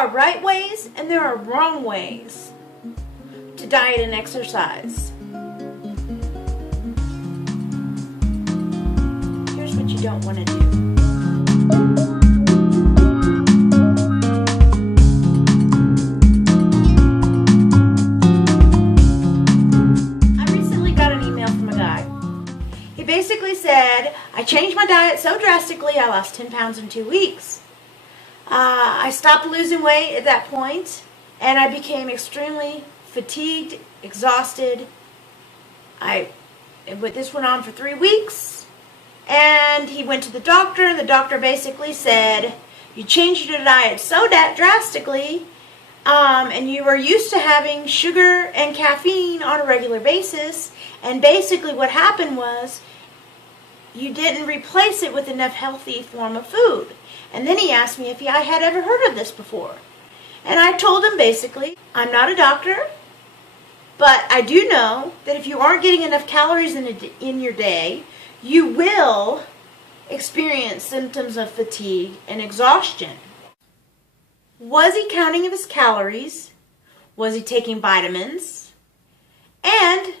are right ways and there are wrong ways to diet and exercise. Here's what you don't want to do. I recently got an email from a guy. He basically said, I changed my diet so drastically I lost 10 pounds in 2 weeks. I stopped losing weight at that point, and I became extremely fatigued, exhausted. This went on for 3 weeks, and he went to the doctor, and the doctor basically said, you changed your diet so drastically, and you were used to having sugar and caffeine on a regular basis, and basically what happened was you didn't replace it with enough healthy form of food. And then he asked me if I had ever heard of this before. And I told him basically, I'm not a doctor, but I do know that if you aren't getting enough calories in your day, you will experience symptoms of fatigue and exhaustion. Was he counting his calories? Was he taking vitamins? And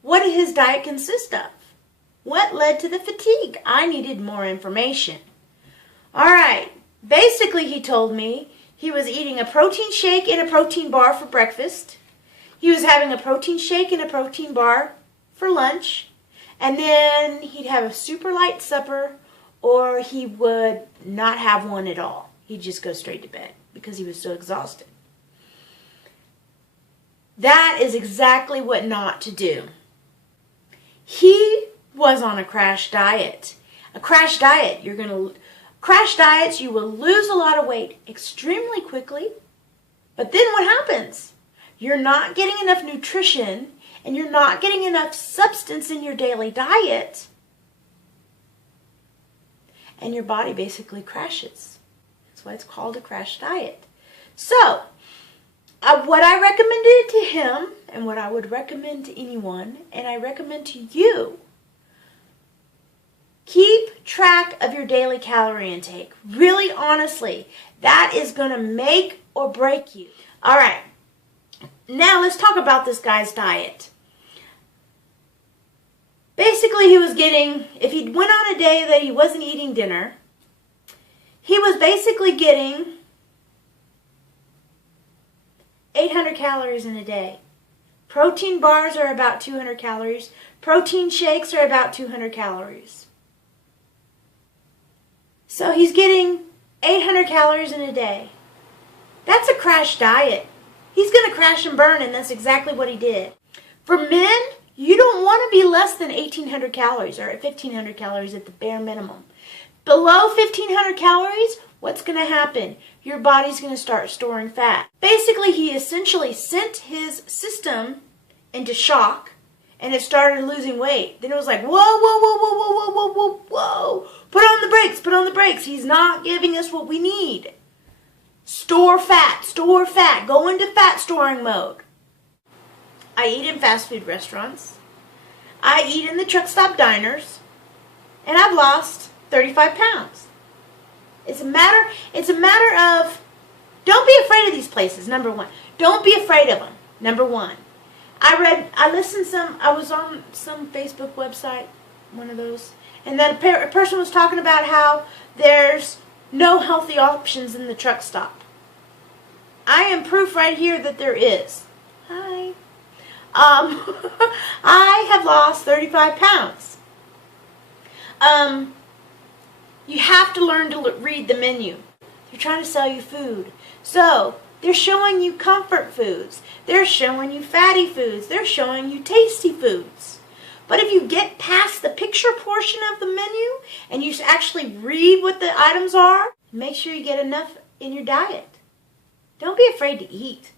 what did his diet consist of? What led to the fatigue? I needed more information. Alright, basically he told me he was eating a protein shake and a protein bar for breakfast. He was having a protein shake and a protein bar for lunch. And then he'd have a super light supper, or he would not have one at all. He'd just go straight to bed because he was so exhausted. That is exactly what not to do. He was on a crash diet. A crash diet, crash diets, you will lose a lot of weight extremely quickly. But then what happens? You're not getting enough nutrition and you're not getting enough substance in your daily diet. And your body basically crashes. That's why it's called a crash diet. So, what I recommended to him and what I would recommend to anyone, and I recommend to you, keep track of your daily calorie intake. Really, honestly, that is going to make or break you. All right, now let's talk about this guy's diet. Basically, he was getting, if he went on a day that he wasn't eating dinner, he was basically getting 800 calories in a day. Protein bars are about 200 calories. Protein shakes are about 200 calories. So he's getting 800 calories in a day. That's a crash diet. He's going to crash and burn, and that's exactly what he did. For men, you don't want to be less than 1,800 calories or 1,500 calories at the bare minimum. Below 1,500 calories, what's going to happen? Your body's going to start storing fat. Basically, he essentially sent his system into shock, and it started losing weight. Then it was like, whoa, whoa, whoa, whoa, whoa, whoa, whoa, whoa, whoa. Put on the brakes, put on the brakes. He's not giving us what we need. Store fat, go into fat storing mode. I eat in fast food restaurants. I eat in the truck stop diners. And I've lost 35 pounds. It's a matter of, don't be afraid of these places, number one. Don't be afraid of them, number one. I was on some Facebook website, one of those, and then a person was talking about how there's no healthy options in the truck stop. I am proof right here that there is. Hi. I have lost 35 pounds. You have to learn to read the menu. They're trying to sell you food. So, they're showing you comfort foods. They're showing you fatty foods. They're showing you tasty foods. But if you get past the picture portion of the menu and you actually read what the items are, make sure you get enough in your diet. Don't be afraid to eat.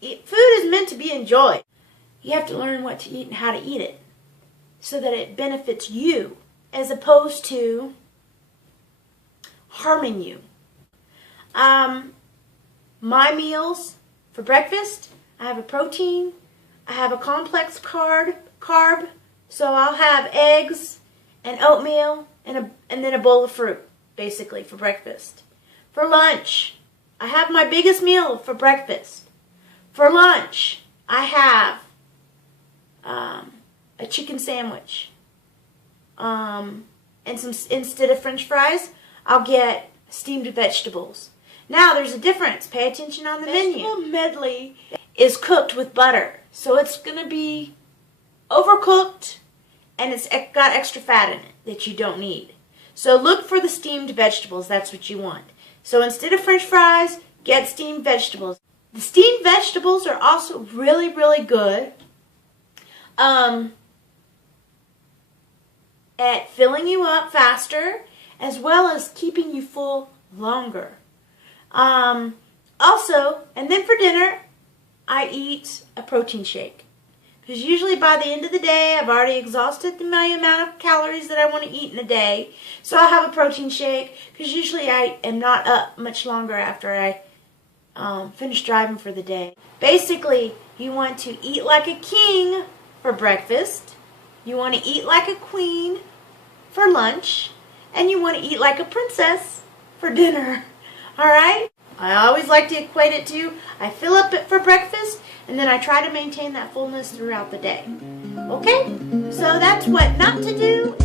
Food is meant to be enjoyed. You have to learn what to eat and how to eat it so that it benefits you as opposed to harming you. My meals for breakfast, I have a protein, I have a complex carb, so I'll have eggs and oatmeal and then a bowl of fruit, basically, for breakfast. For lunch, I have my biggest meal for breakfast. For lunch, I have a chicken sandwich. And instead of French fries, I'll get steamed vegetables. Now, there's a difference. Pay attention on the menu. Vegetable medley is cooked with butter, so it's going to be overcooked, and it's got extra fat in it that you don't need. So look for the steamed vegetables. That's what you want. So instead of French fries, get steamed vegetables. The steamed vegetables are also really, really good at filling you up faster, as well as keeping you full longer. Also, and then for dinner, I eat a protein shake. Because usually by the end of the day, I've already exhausted my amount of calories that I want to eat in a day. So I'll have a protein shake, because usually I am not up much longer after I finish driving for the day. Basically, you want to eat like a king for breakfast. You want to eat like a queen for lunch. And you want to eat like a princess for dinner. Alright? I always like to equate it to, I fill up it for breakfast, and then I try to maintain that fullness throughout the day. Okay? So that's what not to do.